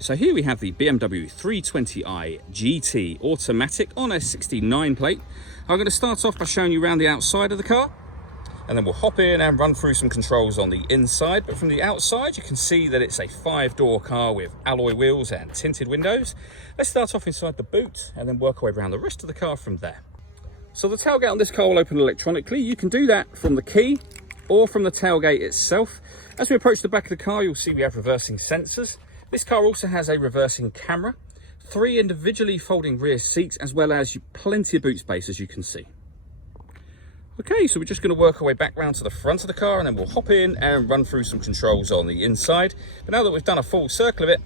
So here we have the BMW 320i GT automatic on a 69 plate. I'm going to start off by showing you around the outside of the car, and then we'll hop in and run through some controls on the inside. But from the outside, you can see that it's a 5-door car with alloy wheels and tinted windows. Let's start off inside the boot and then work our way around the rest of the car from there. So the tailgate on this car will open electronically. You can do that from the key or from the tailgate itself. As we approach the back of the car, you'll see we have reversing sensors. This car also has a reversing camera, 3 individually folding rear seats, as well as plenty of boot space, as you can see. Okay, so we're just going to work our way back round to the front of the car, and then we'll hop in and run through some controls on the inside. But now that we've done a full circle of it,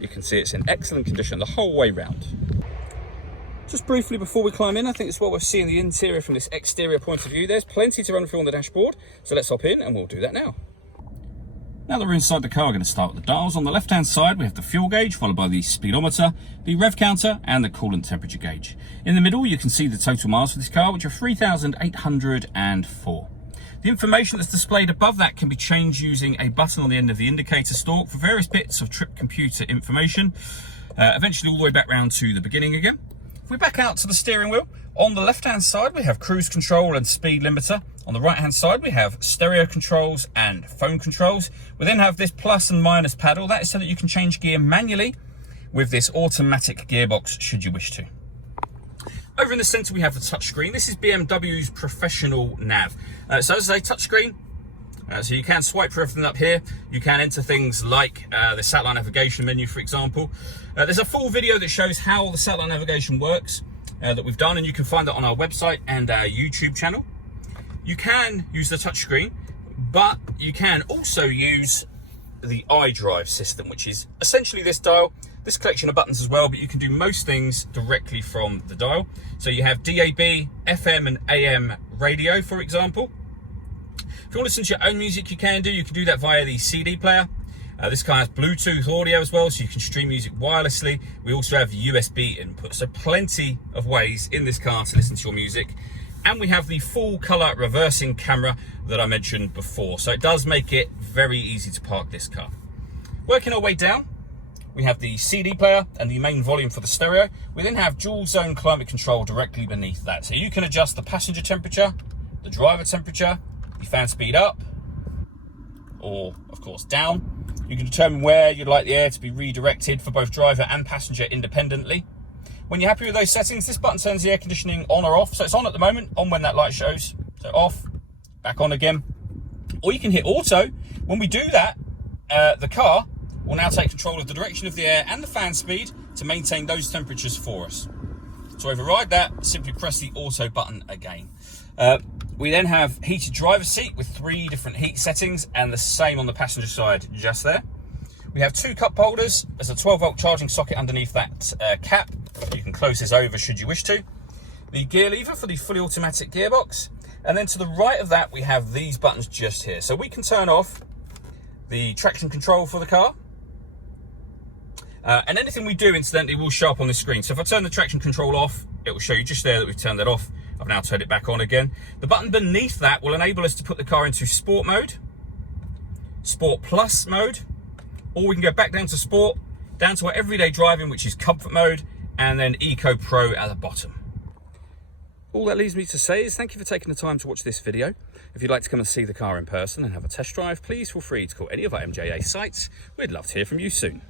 you can see it's in excellent condition the whole way round. Just briefly before we climb in, I think it's what we're seeing the interior from this exterior point of view. There's plenty to run through on the dashboard, so let's hop in and we'll do that now. Now that we're inside the car, we're going to start with the dials. On the left-hand side, we have the fuel gauge, followed by the speedometer, the rev counter, and the coolant temperature gauge. In the middle, you can see the total miles for this car, which are 3,804. The information that's displayed above that can be changed using a button on the end of the indicator stalk for various bits of trip computer information, eventually all the way back round to the beginning again. If we back out to the steering wheel, on the left-hand side, we have cruise control and speed limiter. On the right-hand side, we have stereo controls and phone controls. We then have this plus and minus paddle. That is so that you can change gear manually with this automatic gearbox, should you wish to. Over in the center, we have the touchscreen. This is BMW's professional nav. So as I say, touchscreen. So you can swipe for everything up here. You can enter things like the satellite navigation menu, for example. There's a full video that shows how the satellite navigation works that we've done, and you can find that on our website and our YouTube channel. You can use the touchscreen, but you can also use the iDrive system, which is essentially this dial, this collection of buttons as well, but you can do most things directly from the dial. So you have DAB, FM and AM radio, for example. If you want to listen to your own music, you can do that via the CD player. This car has Bluetooth audio as well, so you can stream music wirelessly. We also have USB input, so plenty of ways in this car to listen to your music. And we have the full color reversing camera that I mentioned before, so it does make it very easy to park this car. Working our way down, we have the CD player and the main volume for the stereo. We then have dual zone climate control directly beneath that, so you can adjust the passenger temperature, the driver temperature, the fan speed up, or of course down. You can determine where you'd like the air to be redirected for both driver and passenger independently. When you're happy with those settings, this button turns the air conditioning on or off. So it's on at the moment, on when that light shows. So off, back on again. Or you can hit auto. When we do that, the car will now take control of the direction of the air and the fan speed to maintain those temperatures for us. To override that, simply press the auto button again. We then have heated driver's seat with 3 different heat settings, and the same on the passenger side just there. We have 2 cup holders. There's a 12-volt charging socket underneath that cap. You can close this over should you wish to. The gear lever for the fully automatic gearbox. And then to the right of that, we have these buttons just here. So we can turn off the traction control for the car. And anything we do, incidentally, will show up on the screen. So if I turn the traction control off, it will show you just there that we've turned that off. I've now turned it back on again. The button beneath that will enable us to put the car into sport mode, sport plus mode, or we can go back down to sport, down to our everyday driving, which is comfort mode, and then Eco Pro at the bottom. All that leaves me to say is thank you for taking the time to watch this video. If you'd like to come and see the car in person and have a test drive, please feel free to call any of our MJA sites. We'd love to hear from you soon.